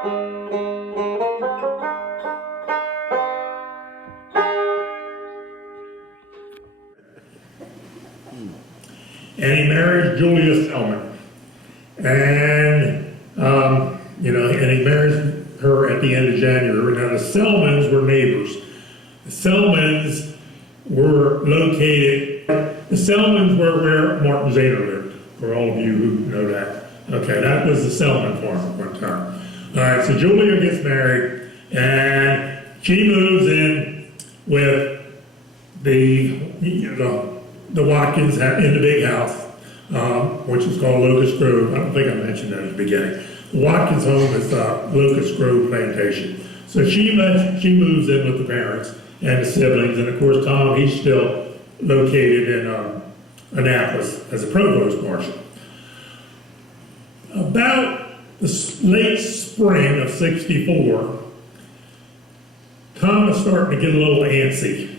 And he marries Julia Sellman. And, and he marries her at the end of January. Now, the Sellmans were neighbors. The Sellmans were the Sellmans were where Martin Zader lived, for all of you who know that. Okay, that was the Sellman farm at one time. All right, so Julia gets married, and she moves in with the Watkins in the big house, which is called Locust Grove. I don't think I mentioned that at the beginning. The Watkins home is Locust Grove Plantation. So she moves in with the parents and the siblings, and of course Tom, he's still located in Annapolis as a provost marshal. About the late spring of '64, Tom is starting to get a little antsy.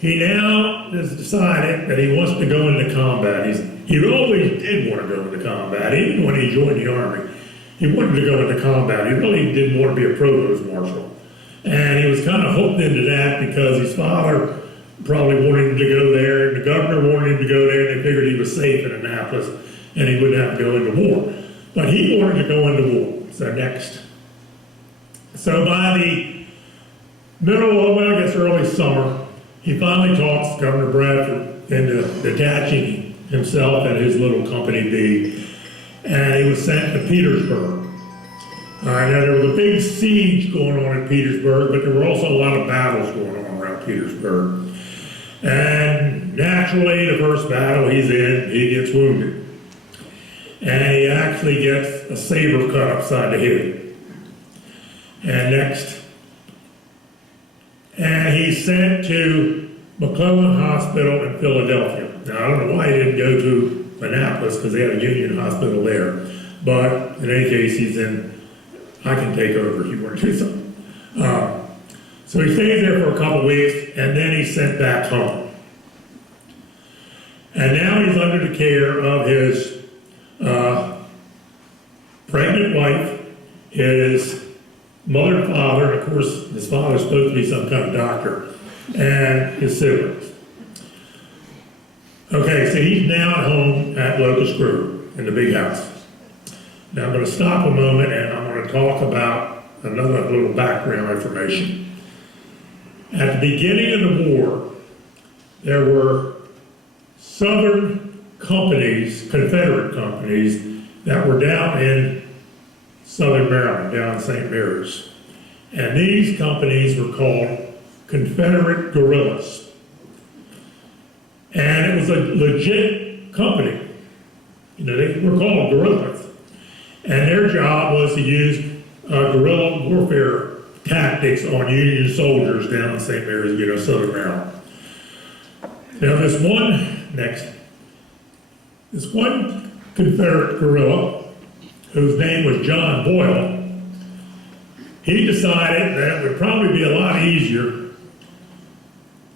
He now has decided that he wants to go into combat. He always did want to go into combat, even when he joined the Army. He wanted to go into combat. He really didn't want to be a provost marshal. And he was kind of hooked into that because his father probably wanted him to go there, and the governor wanted him to go there, and they figured he was safe in Annapolis, and he wouldn't have to go into war. But he wanted to go into war. So by the early summer, he finally talks Governor Bradford into detaching himself and his little Company B, and he was sent to Petersburg. Now there was a big siege going on in Petersburg, but there were also a lot of battles going on around Petersburg. And naturally, the first battle he's in, he gets wounded. And he actually gets a saber cut upside the head. And he's sent to McClellan Hospital in Philadelphia. Now, I don't know why he didn't go to Annapolis, because they had a Union hospital there. But in any case, I can take over if you want to do something. So he stays there for a couple weeks, and then he's sent back home. And now he's under the care of his pregnant wife, his mother and father, and of course his father's supposed to be some kind of doctor, and his siblings. Okay, so he's now at home at Locust Grove in the big house. Now I'm going to stop a moment and I'm going to talk about another little background information. At the beginning of the war, there were Southern companies, Confederate companies, that were down in Southern Maryland, down in St. Mary's. And these companies were called Confederate guerrillas. And it was a legit company. They were called guerrillas. And their job was to use guerrilla warfare tactics on Union soldiers down in St. Mary's, Southern Maryland. Now this one Confederate guerrilla, whose name was John Boyle, he decided that it would probably be a lot easier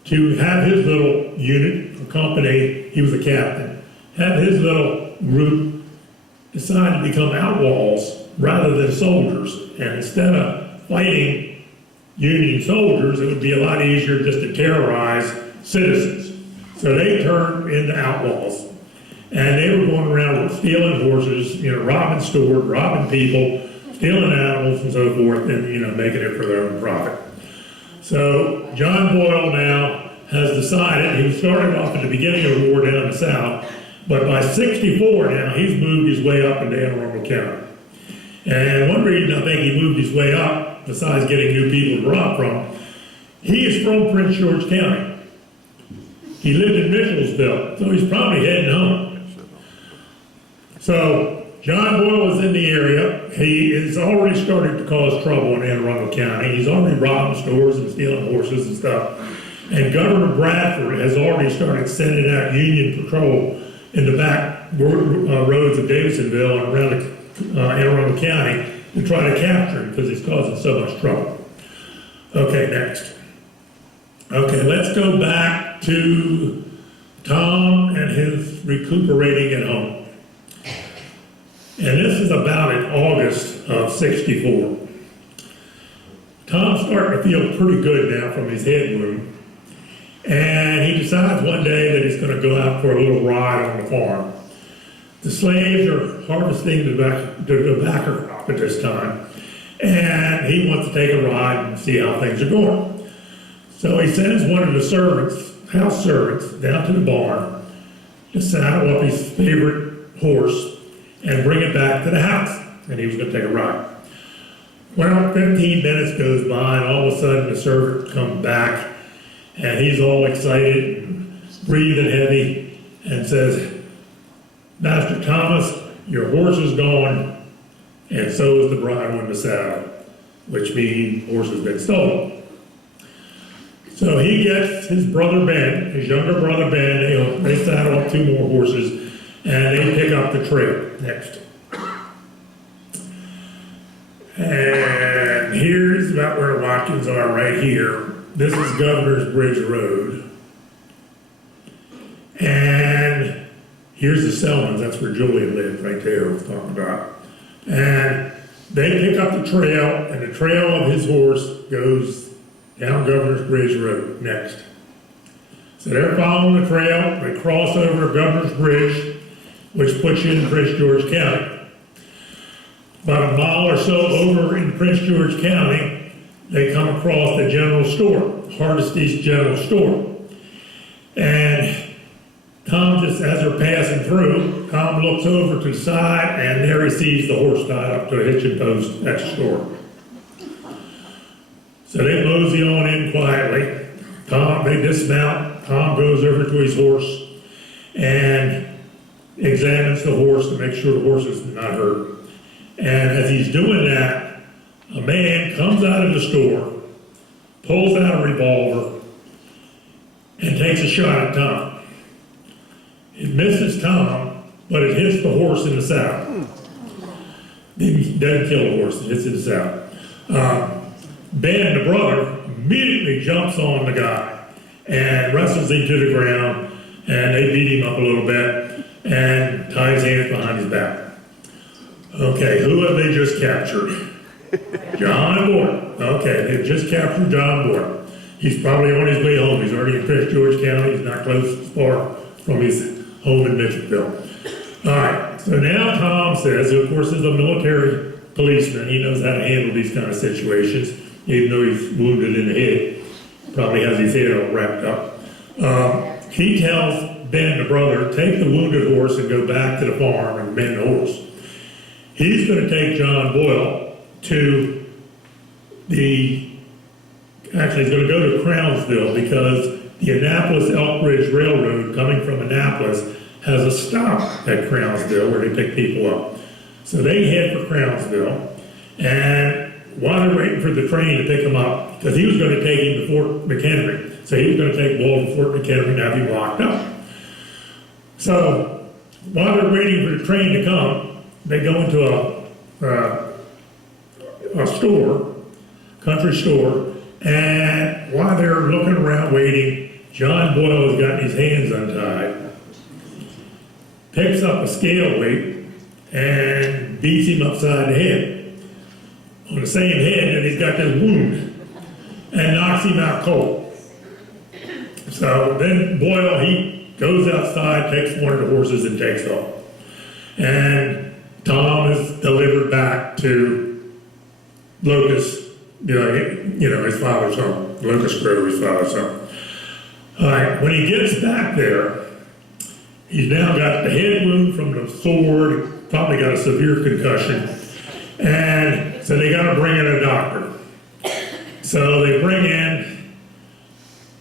to have his little unit, or company, he was a captain, have his little group decide to become outlaws rather than soldiers. And instead of fighting Union soldiers, it would be a lot easier just to terrorize citizens. So they turned into outlaws. And they were going around stealing horses, robbing stores, robbing people, stealing animals and so forth, and, making it for their own profit. So John Boyle now has decided, he started off at the beginning of the war down in the South, but by '64 now, he's moved his way up into Anne Arundel County. And one reason I think he moved his way up, besides getting new people to rob from, he is from Prince George County. He lived in Mitchellsville, so he's probably heading home. So John Boyle is in the area. He has already started to cause trouble in Anne Arundel County. He's already robbing stores and stealing horses and stuff. And Governor Bradford has already started sending out Union patrol in the back roads of Davisonville and around Anne Arundel County to try to capture him because he's causing so much trouble. Okay, next. Okay, let's go back to Tom and his recuperating at home. And this is about in August of '64. Tom's starting to feel pretty good now from his head wound. And he decides one day that he's going to go out for a little ride on the farm. The slaves are harvesting the tobacco crop at this time. And he wants to take a ride and see how things are going. So he sends one of the servants, house servants, down to the barn to saddle up his favorite horse and bring it back to the house. And he was going to take a ride. Well, 15 minutes goes by, and all of a sudden the servant comes back, and he's all excited and breathing heavy, and says, "Master Thomas, your horse is gone, and so is the bridle in the saddle," which means horse has been stolen. So he gets his brother Ben, his younger brother Ben, they saddle up 2 more horses, and they pick up the trail next. And here's about where the Watkins are right here. This is Governor's Bridge Road. And here's the Sellmans, that's where Julian lived right there, I was talking about. And they pick up the trail, and the trail of his horse goes down Governor's Bridge Road next. So they're following the trail, they cross over Governor's Bridge, which puts you in Prince George County. About a mile or so over in Prince George County, they come across the general store, Hardesty's General Store. And Tom, just as they're passing through, Tom looks over to the side, and there he sees the horse tied up to a hitching post at the store. So they mosey on in quietly. They dismount. Tom goes over to his horse and examines the horse to make sure the horse is not hurt. And as he's doing that, a man comes out of the store, pulls out a revolver, and takes a shot at Tom. It misses Tom, but it hits the horse in the saddle. It doesn't kill the horse, it hits in the saddle. Ben, the brother, immediately jumps on the guy and wrestles him to the ground, and they beat him up a little bit and tie his hands behind his back. Okay, who have they just captured? John Boyle. Okay, they've just captured John Boyle. He's probably on his way home. He's already in Prince George County. He's not far from his home in Mitchellville. All right, so now Tom says, who of course is a military policeman, he knows how to handle these kind of situations, even though he's wounded in the head, probably has his head all wrapped up. He tells Ben, the brother, take the wounded horse and go back to the farm and mend the horse. He's going to take John Boyle to actually he's going to go to Crownsville, because the Annapolis-Elk Ridge Railroad coming from Annapolis has a stop at Crownsville where they pick people up. So they head for Crownsville, and while they're waiting for the train to pick him up, because he was going to take him to Fort McHenry, so he was going to take Boyle to Fort McHenry and have him locked up. So while they're waiting for the train to come, they go into a store, country store, and while they're looking around waiting, John Boyle has gotten his hands untied, picks up a scale weight, and beats him upside the head. On the same head that he's got this wound, and knocks him out cold. So then Boyle, he goes outside, takes one of the horses, and takes off. And Tom is delivered back to Locust, his father's home. Locust Grove, his father's home. All right, when he gets back there, he's now got the head wound from the sword, probably got a severe concussion, and so they got to bring in a doctor. So they bring in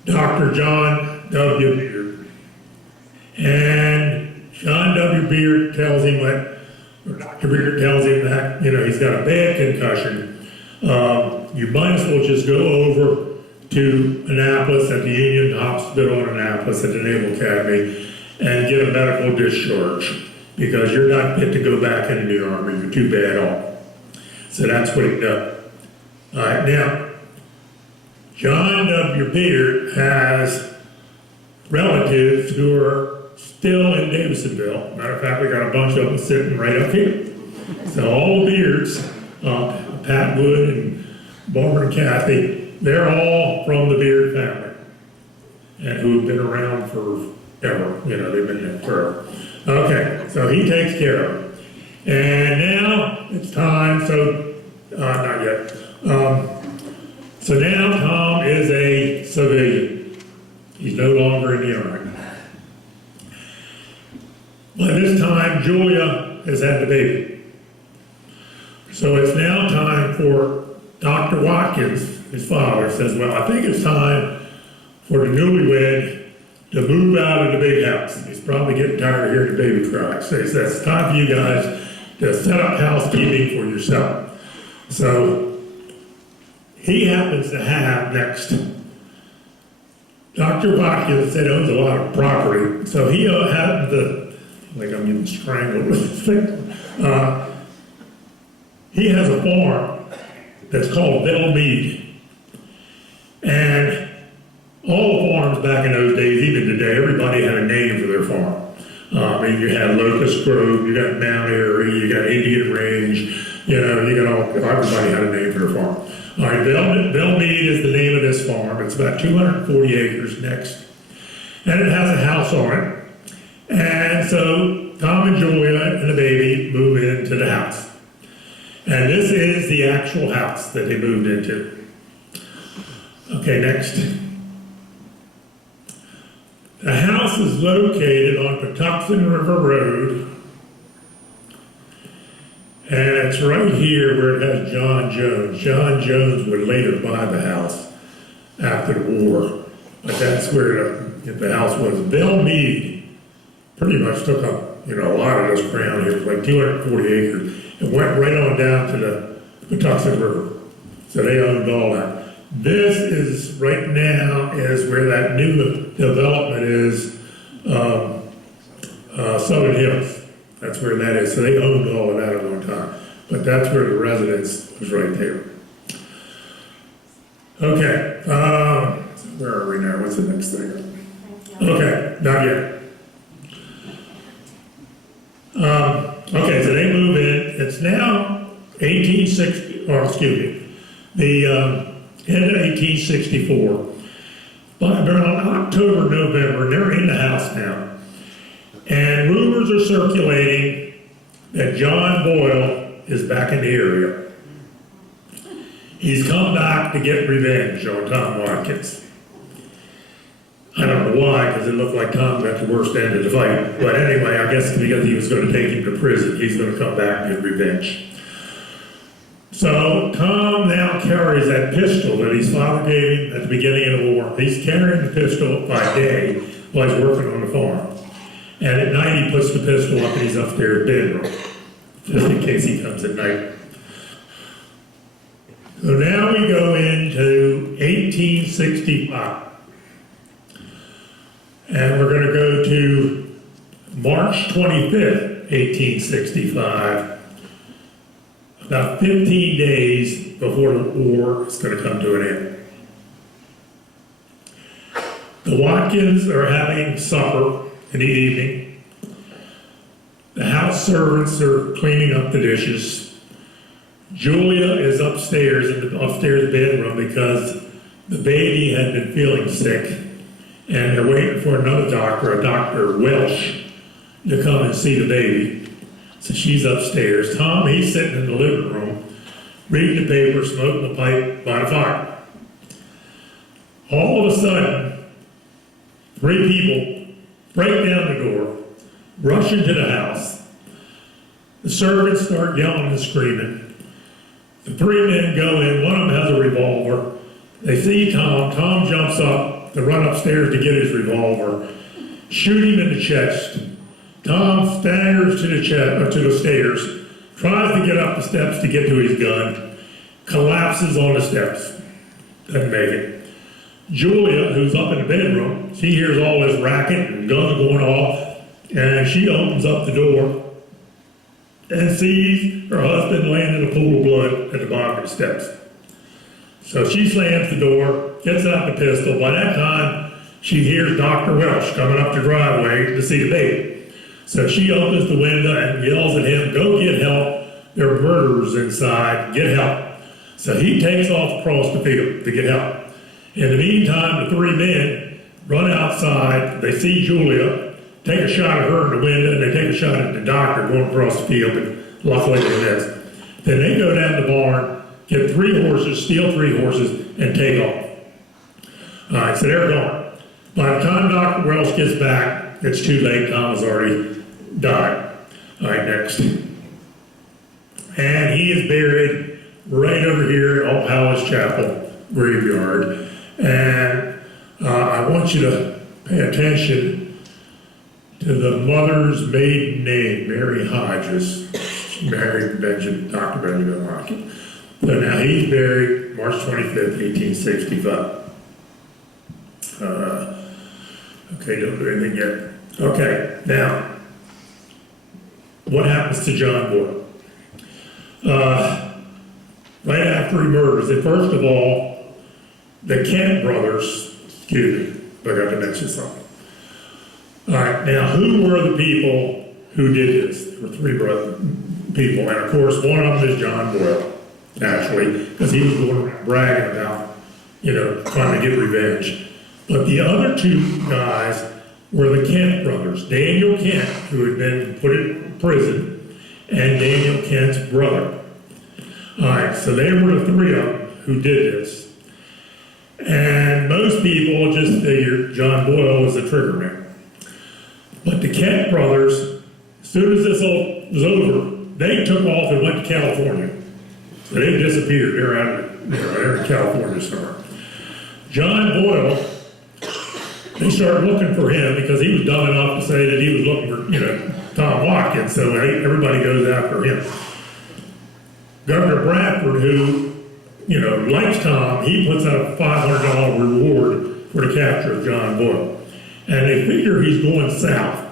Dr. John W. Beard. And John W. Beard tells him Dr. Beard tells him that, he's got a bad concussion. You might as well just go over to Annapolis at the Union Hospital in Annapolis at the Naval Academy and get a medical discharge, because you're not fit to go back into the Army. You're too bad off. So that's what he does. All right, now, John W. Beard has relatives who are still in Davisonville. Matter of fact, we got a bunch of them sitting right up here. So all the Beards, Pat Wood and Barbara and Kathy, they're all from the Beard family, and who've been around forever. You know, they've been there forever. Okay, so he takes care of it. And now it's time, not yet. So now Tom is a civilian. He's no longer in the Army. By this time, Julia has had the baby. So it's now time for Dr. Watkins, his father, says, well, I think it's time for the newlywed to move out of the big house. He's probably getting tired of hearing the baby cry. So he says, it's time for you guys to set up housekeeping for yourself. So he happens to have next, Dr. Watkins said owns a lot of property. So he happens to, like I'm getting strangled with his finger. He has a farm that's called Bellmead. And all the farms back in those days, even today, everybody had a name for their farm. I mean, you had Locust Grove, you got Mount Airy, you got Indian Range, you know, you got everybody had a name for their farm. All right, Bellmead is the name of this farm. It's about 240 acres next. And it has a house on it. And so Tom and Julia and the baby move into the house. And this is the actual house that they moved into. Okay, next. The house is located on Patuxent River Road, and it's right here where it has John Jones. John Jones would later buy the house after the war, but that's where the house was. Bellmead pretty much took up, a lot of this ground here. It was like 240 acres. It went right on down to the Patuxent River, so they owned all that. This is, right now, is where that new development is, Southern Hills. That's where that is. So they owned all of that at one time. But that's where the residence was right there. Okay, so where are we now? What's the next thing? Okay, not yet. Okay, so they move in. It's now 1860, or excuse me, the end of 1864. But around October, November, they're in the house now. And rumors are circulating that John Boyle is back in the area. He's come back to get revenge on Tom Watkins. I don't know why, because it looked like Tom got the worst end of the fight. But anyway, I guess because he was going to take him to prison, he's going to come back and get revenge. So Tom now carries that pistol that his father gave him at the beginning of the war. He's carrying the pistol by day while he's working on the farm. And at night he puts the pistol up in his upstairs bedroom, just in case he comes at night. So now we go into 1865. And we're going to go to March 25th, 1865. About 15 days before the war is going to come to an end. The Watkins are having supper in the evening. The house servants are cleaning up the dishes. Julia is upstairs in the upstairs bedroom because the baby had been feeling sick, and they're waiting for another doctor, a Dr. Welsh, to come and see the baby. So she's upstairs. Tom, he's sitting in the living room, reading the paper, smoking a pipe by the fire. All of a sudden, 3 people break down the door, rush into the house. The servants start yelling and screaming. The 3 men go in. One of them has a revolver. They see Tom. Tom jumps up to run upstairs to get his revolver, shoot him in the chest. Tom staggers to the stairs, tries to get up the steps to get to his gun, collapses on the steps, doesn't make it. Julia, who's up in the bedroom, she hears all this racket and guns going off, and she opens up the door and sees her husband laying in a pool of blood at the bottom of the steps. So she slams the door, gets out the pistol. By that time, she hears Dr. Welsh coming up the driveway to see the baby. So she opens the window and yells at him, "Go get help. there are murderers inside, get help. So he takes off across the field to get help. In the meantime, the three men run outside, they see Julia, take a shot at her in the window, and they take a shot at the doctor going across the field, and luckily they miss. Then they go down the barn, get 3 horses, steal 3 horses, and take off. All right, so they're gone. By the time Dr. Welch gets back, it's too late. Tom has already died. All right, next. And he is buried right over here at All Hallows Chapel graveyard. And I want you to pay attention to the mother's maiden name, Mary Hodges. She married Dr. Benjamin Watkins. So now he's buried March 25th, 1865. Okay, don't do anything yet. Okay, now, what happens to John Boyle? Right after he murders it, first of all, the Kent brothers, excuse me, I got to mention something. All right, now who were the people who did this? There were 3 people, and of course one of them is John Boyle, naturally, because he was going around bragging about, trying to get revenge. But the other 2 guys were the Kent brothers, Daniel Kent, who had been put in prison, and Daniel Kent's brother. All right, so they were the 3 of them who did this. And most people just figured John Boyle was the trigger man. But the Kent brothers, as soon as this all was over, they took off and went to California. So they disappeared. They're out of they're in California somewhere. John Boyle, they started looking for him because he was dumb enough to say that he was looking for, Tom Watkins, so everybody goes after him. Governor Bradford, who, likes Tom, he puts out a $500 reward for the capture of John Boyle. And they figure he's going south.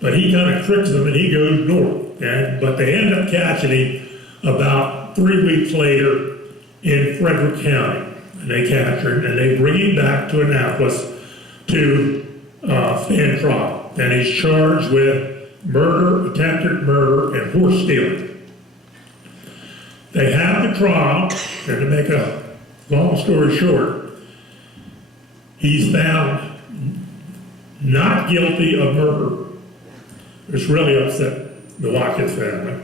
But he kind of tricks them and he goes north. But they end up catching him about 3 weeks later in Frederick County. And they capture him and they bring him back to Annapolis to stand trial. And he's charged with murder, attempted murder, and horse stealing. They have the trial, and to make a long story short, he's found not guilty of murder, which really upset the Watkins family,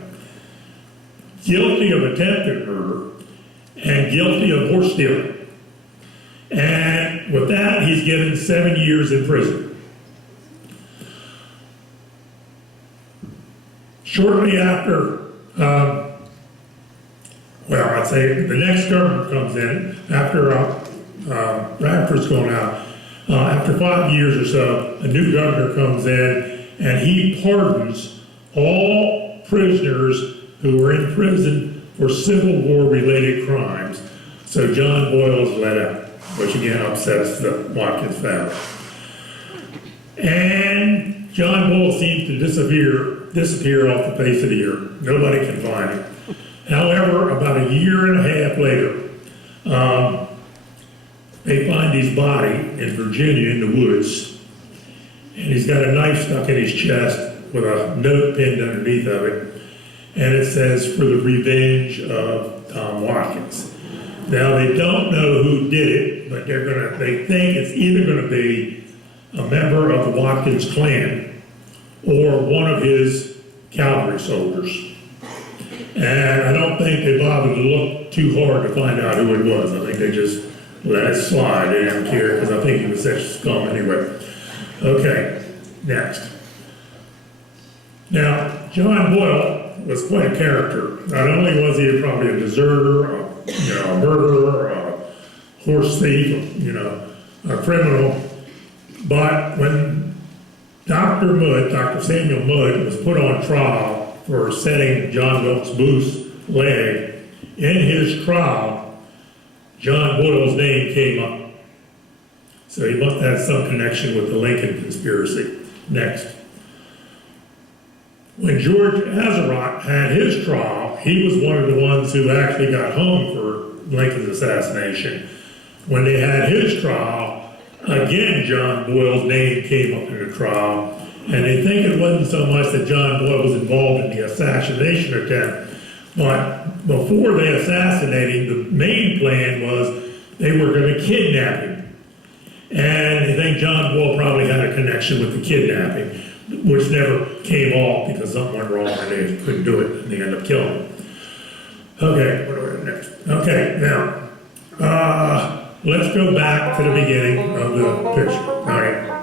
guilty of attempted murder, and guilty of horse stealing. And with that, he's given 7 years in prison. Shortly after, I'd say the next governor comes in after Bradford's gone out. After 5 years or so, a new governor comes in and he pardons all prisoners who were in prison for Civil War related crimes. So John Boyle is let out, which again upsets the Watkins family. And John Boyle seems to disappear off the face of the earth. Nobody can find him. However, about a year and a half later, they find his body in Virginia in the woods. And he's got a knife stuck in his chest with a note pinned underneath of it. And it says, "For the revenge of Tom Watkins." Now, they don't know who did it, but they think it's either going to be a member of the Watkins clan or one of his cavalry soldiers. And I don't think they bothered to look too hard to find out who it was. I think they just let it slide. They didn't care because I think he was such a scum anyway. Okay, next. Now, John Boyle was quite a character. Not only was he probably a deserter, a murderer, a horse thief, a criminal, but when Dr. Samuel Mudd was put on trial for setting John Wilkes Booth's leg, in his trial, John Boyle's name came up. So he must have some connection with the Lincoln conspiracy. Next. When George Atzerodt had his trial, he was one of the ones who actually got hung for Lincoln's assassination. When they had his trial, again John Boyle's name came up in the trial, and they think it wasn't so much that John Boyle was involved in the assassination attempt, But before they assassinated him, the main plan was they were going to kidnap him. And I think John Boyle probably had a connection with the kidnapping, which never came off because something went wrong and they couldn't do it and they ended up killing him. Okay, what do we have next? Okay, now, let's go back to the beginning of the picture. All right.